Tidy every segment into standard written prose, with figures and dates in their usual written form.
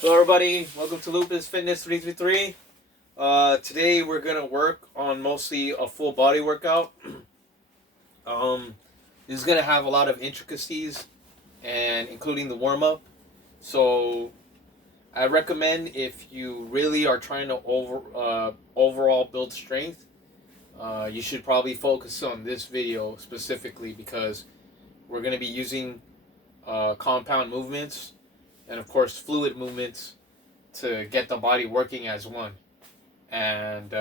Hello everybody, welcome to Lupus Fitness 333. Today we're going to work on mostly a full body workout. um, this is going to have a lot of intricacies and including the warm-up. So I recommend if you really are trying to overall build strength, you should probably focus on this video specifically because we're going to be using compound movements and of course fluid movements to get the body working as one. And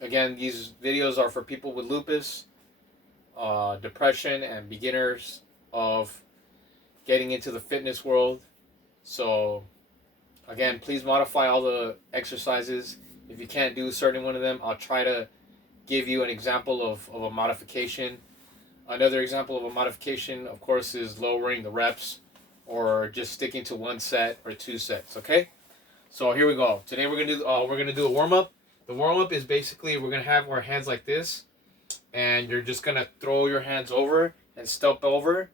again, these videos are for people with lupus, depression, and beginners of getting into the fitness world. So again, please modify all the exercises. If you can't do a certain one of them, I'll try to give you an example of a modification. Another example of a modification, of course, is lowering the reps or just sticking to one set or two sets, okay? So here we go. Today we're gonna do a warm up. The warm up is basically we're gonna have our hands like this, and you're just gonna throw your hands over and step over,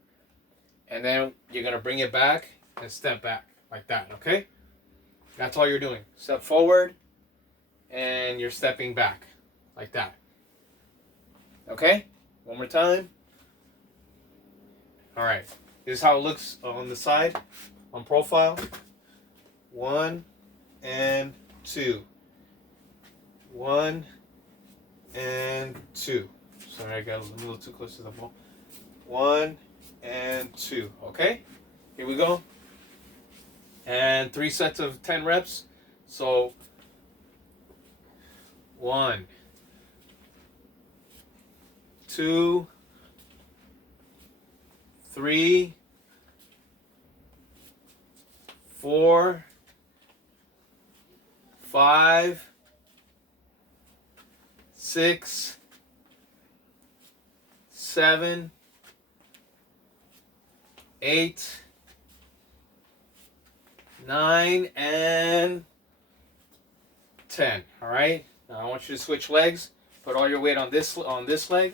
and then you're gonna bring it back and step back like that. Okay, that's all you're doing. Step forward, and you're stepping back like that. Okay, one more time. All right. This is how it looks on the side, on profile. 1 and 2. 1 and 2. Sorry, I got a little too close to the ball. 1 and 2. Okay, here we go. And 3 sets of 10 reps. So 1, 2, 3, 4, 5, 6, 7, 8, 9, and 10. All right. Now I want you to switch legs. Put all your weight on this leg.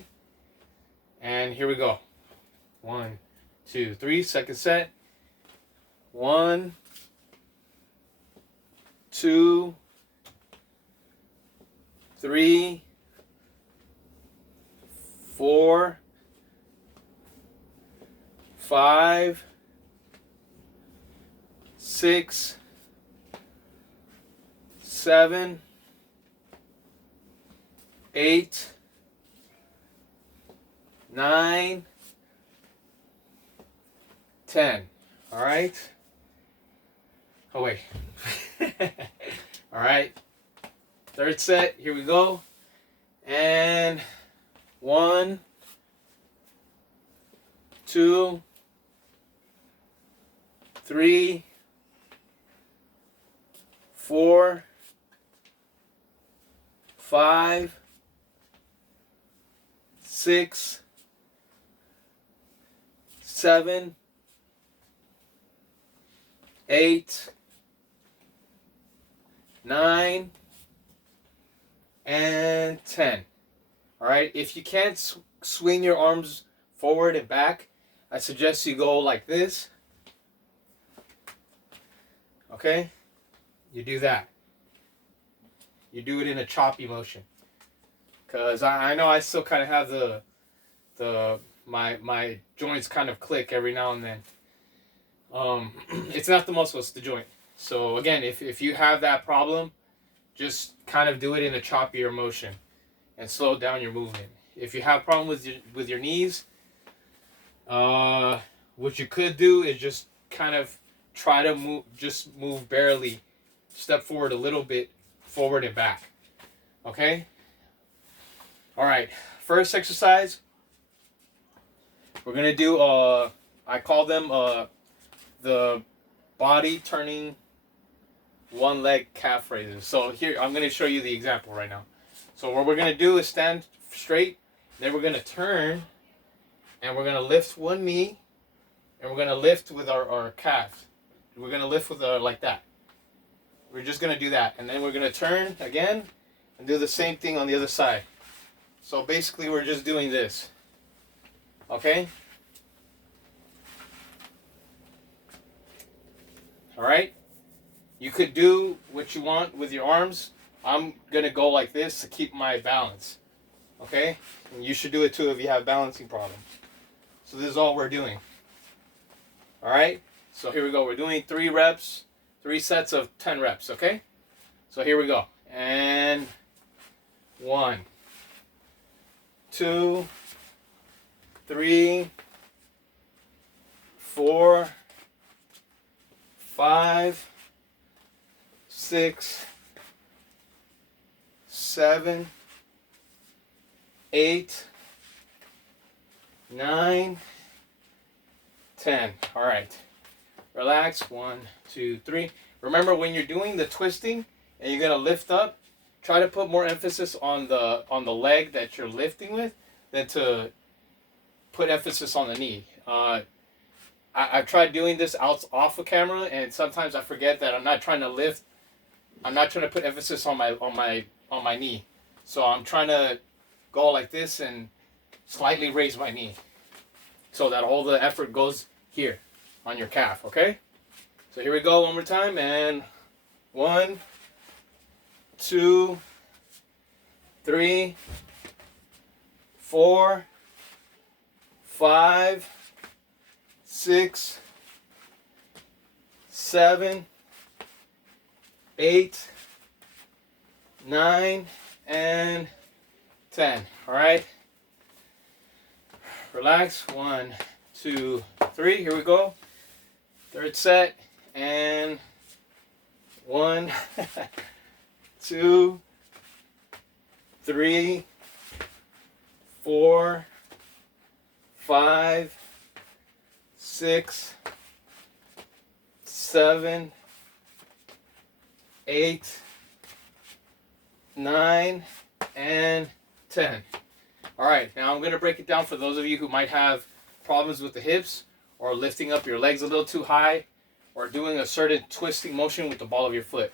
And here we go. 1, 2, 3. Second set. 1, 2, 3, 4, 5, 6, 7, 8, 9, 10. All right. Oh wait. All right. Third set. Here we go. And 1, 2, 3, 4, 5, 6, 7, 8, 9, and 10. All right. If you can't swing your arms forward and back, I suggest you go like this. Okay. You do that. You do it in a choppy motion. Cause I know I still kind of have my joints kind of click every now and then. It's not the muscle, it's the joint. So again, if you have that problem, just kind of do it in a choppier motion and slow down your movement. If you have problem with your knees, what you could do is just kind of try to move barely, step forward a little bit, forward and back. Okay? All right. First exercise, we're going to do I call them the body turning one leg calf raises. So here, I'm going to show you the example right now. So what we're going to do is stand straight, then we're going to turn, and we're going to lift one knee, and we're going to lift with our calf. We're going to lift with like that. We're just going to do that. And then we're going to turn again and do the same thing on the other side. So basically we're just doing this. Okay? All right? You could do what you want with your arms. I'm gonna go like this to keep my balance. Okay? And you should do it too if you have balancing problems. So this is all we're doing. Alright? So here we go. We're doing 3 reps, 3 sets of 10 reps, okay? So here we go. And 1, 2, 3, 4, 5, 6, 7, 8, 9, 10. All right. Relax. 1, 2, 3. Remember, when you're doing the twisting and you're gonna lift up, try to put more emphasis on the leg that you're lifting with than to put emphasis on the knee. I've tried doing this off of camera, and sometimes I forget that I'm not trying to lift. I'm not trying to put emphasis on my knee. So I'm trying to go like this and slightly raise my knee, so that all the effort goes here on your calf. Okay. So here we go one more time, and 1, 2, 3, 4, 5, 6, 7, 8, 9, and 10. All right. Relax. 1, 2, 3. Here we go. Third set. And 1, 2, 3, 4, 5, 6, 7, 8, 9, and 10. All right, now I'm going to break it down for those of you who might have problems with the hips, or lifting up your legs a little too high, or doing a certain twisting motion with the ball of your foot.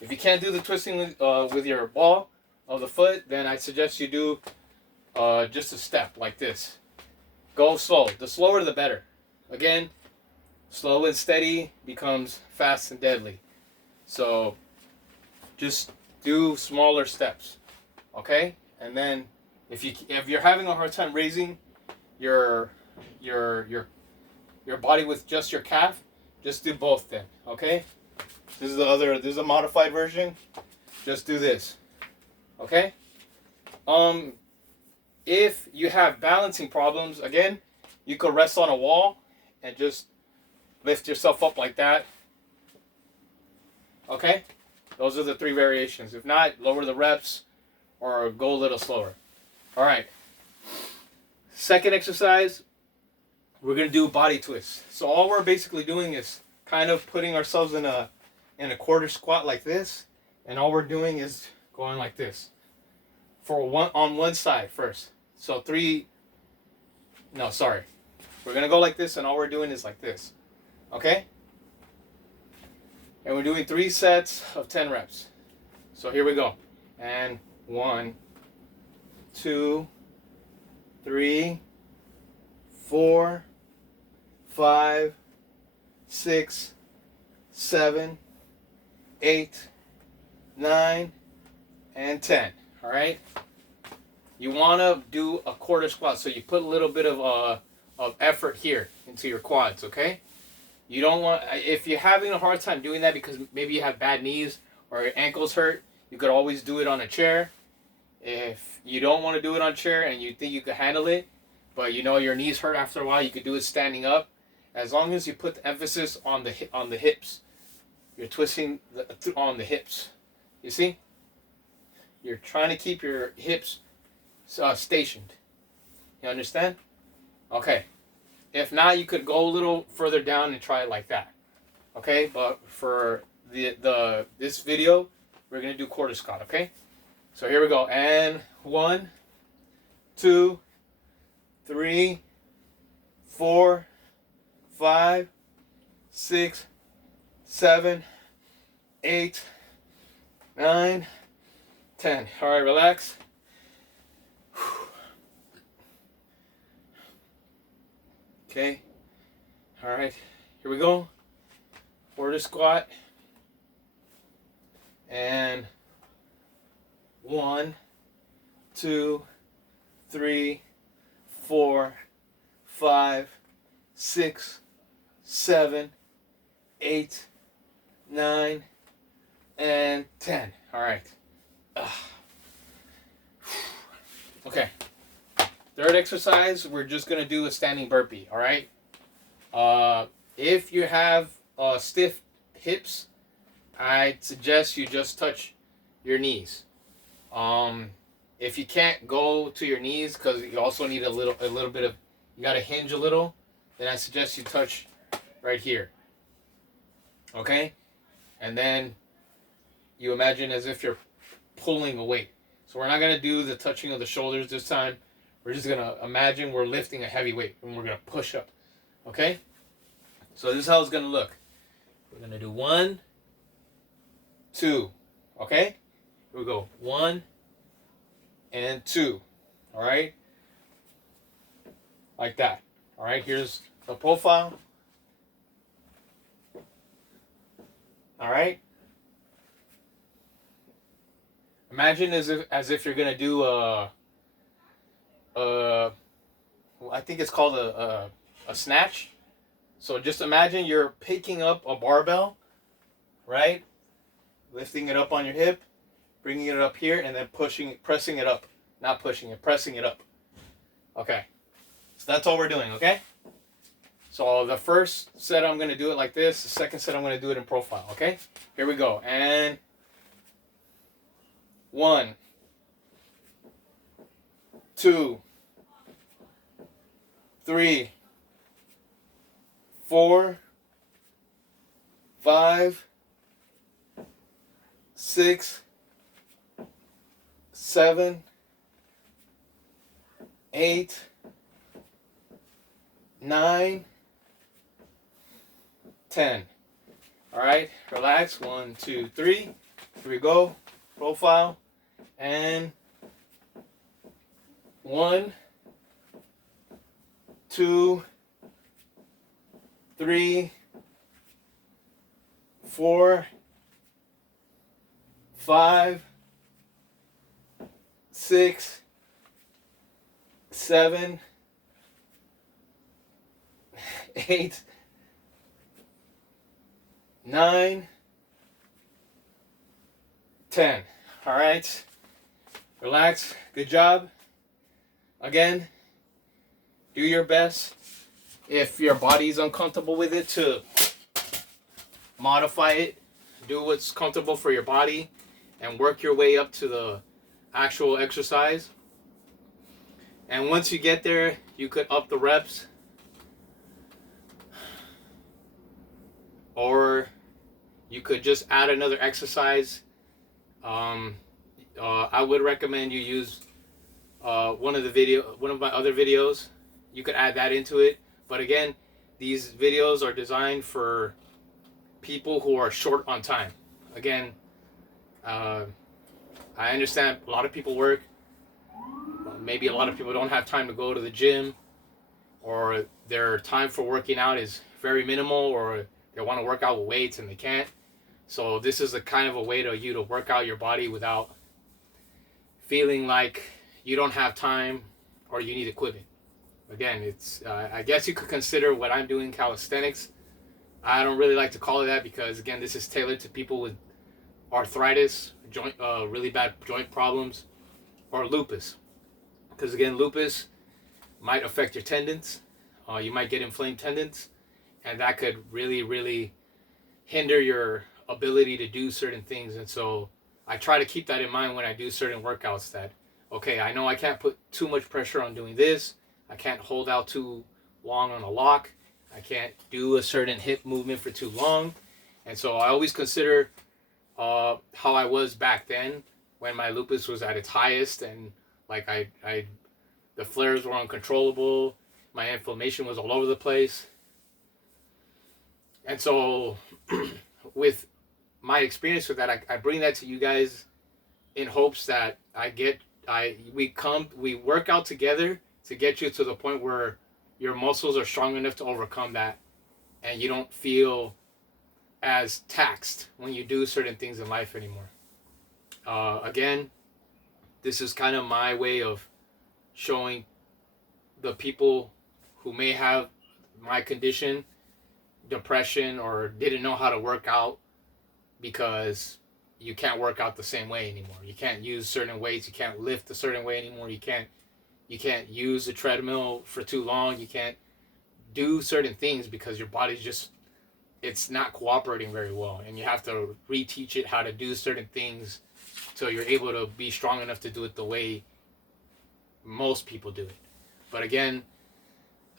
If you can't do the twisting with your ball of the foot, then I suggest you do just a step like this. Go slow. The slower the better. Again, slow and steady becomes fast and deadly. So just do smaller steps, okay? And then if you're having a hard time raising your body with just your calf, just do both then, okay? This is a modified version. Just do this, okay? If you have balancing problems, again, you could rest on a wall and just lift yourself up like that. Okay? Those are the 3 variations. If not, lower the reps or go a little slower. All right. Second exercise, we're going to do body twists. So all we're basically doing is kind of putting ourselves in a quarter squat like this, and all we're doing is going like this on one side first. So we're going to go like this, and all we're doing is like this. Okay? And we're doing 3 sets of 10 reps. So here we go. And 1, 2, 3, 4, 5, 6, 7, 8, 9, and 10. All right? You want to do a quarter squat, so you put a little bit of effort here into your quads, okay? You don't want, if you're having a hard time doing that because maybe you have bad knees or your ankles hurt, you could always do it on a chair. If you don't want to do it on a chair and you think you could handle it, but you know your knees hurt after a while, you could do it standing up. As long as you put the emphasis on the hips, you're twisting on the hips. You see? You're trying to keep your hips stationed. You understand? Okay. If not, you could go a little further down and try it like that. Okay? But for this video, we're going to do quarter squat, okay? So here we go. And 1, 2, 3, 4, 5, 6, 7, 8, 9, 10. All right, relax. Okay. All right. Here we go. Quarter squat. And 1, 2, 3, 4, 5, 6, 7, 8, 9, and 10. All right. Okay. Third exercise, we're just going to do a standing burpee. All right. If you have stiff hips, I suggest you just touch your knees. If you can't go to your knees because you also need a little bit of, you got to hinge a little, then I suggest you touch right here. Okay? And then you imagine as if you're pulling a weight. So we're not going to do the touching of the shoulders this time. We're just going to imagine we're lifting a heavy weight and we're going to push up. Okay? So this is how it's going to look. We're going to do 1, 2. Okay? Here we go. 1 and 2. All right? Like that. All right? Here's the profile. All right? Imagine as if you're going to do I think it's called a snatch. So just imagine you're picking up a barbell, right? Lifting it up on your hip, bringing it up here, and then pressing it up. Not pushing it, pressing it up. Okay. So that's all we're doing, okay? So the first set I'm going to do it like this. The second set I'm going to do it in profile, okay? Here we go. And 1, 2, 3, 4, 5, 6, 7, 8, 9, 10. All right, relax. 1, 2, 3. Here we go. Profile. And 1, 2, 3, 4, 5, 6, 7, 8, 9, 10. All right. Relax. Good job. Again, do your best. If your body's uncomfortable with it, to modify it. Do what's comfortable for your body and work your way up to the actual exercise. And once you get there, you could up the reps. Or you could just add another exercise. I would recommend you use one of my other videos. You could add that into it. But again, these videos are designed for people who are short on time. Again, I understand a lot of people work. Maybe a lot of people don't have time to go to the gym, or their time for working out is very minimal, or they want to work out with weights and they can't. So this is a kind of a way to you to work out your body without feeling like you don't have time or you need equipment. Again, it's I guess you could consider what I'm doing calisthenics. I don't really like to call it that because again, this is tailored to people with arthritis, joint, really bad joint problems, or lupus. Because again, lupus might affect your tendons. You might get inflamed tendons, and that could really, really hinder your ability to do certain things. And so I try to keep that in mind when I do certain workouts, that, okay, I know I can't put too much pressure on doing this. I can't hold out too long on a lock. I can't do a certain hip movement for too long. And so I always consider how I was back then when my lupus was at its highest, and like the flares were uncontrollable. My inflammation was all over the place. And so with my experience with that, I bring that to you guys in hopes that we work out together to get you to the point where your muscles are strong enough to overcome that, and you don't feel as taxed when you do certain things in life anymore. Again, this is kind of my way of showing the people who may have my condition, depression, or didn't know how to work out, because you can't work out the same way anymore. You can't use certain weights. You can't lift a certain way anymore. You can't use a treadmill for too long. You can't do certain things because your body's just, it's not cooperating very well, and you have to reteach it how to do certain things till you're able to be strong enough to do it the way most people do it. But again,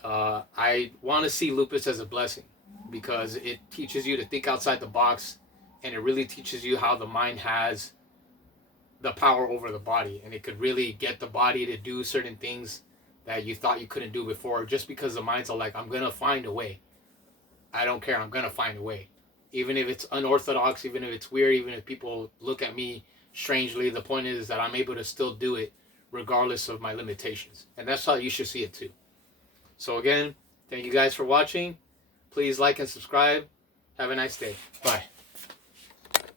I want to see lupus as a blessing, because it teaches you to think outside the box, and it really teaches you how the mind has the power over the body, and it could really get the body to do certain things that you thought you couldn't do before, just because the mind's all like, I'm gonna find a way. I don't care, I'm gonna find a way. Even if it's unorthodox, even if it's weird, even if people look at me strangely, the point is that I'm able to still do it regardless of my limitations. And that's how you should see it too. So again, thank you guys for watching. Please like and subscribe. Have a nice day. Bye.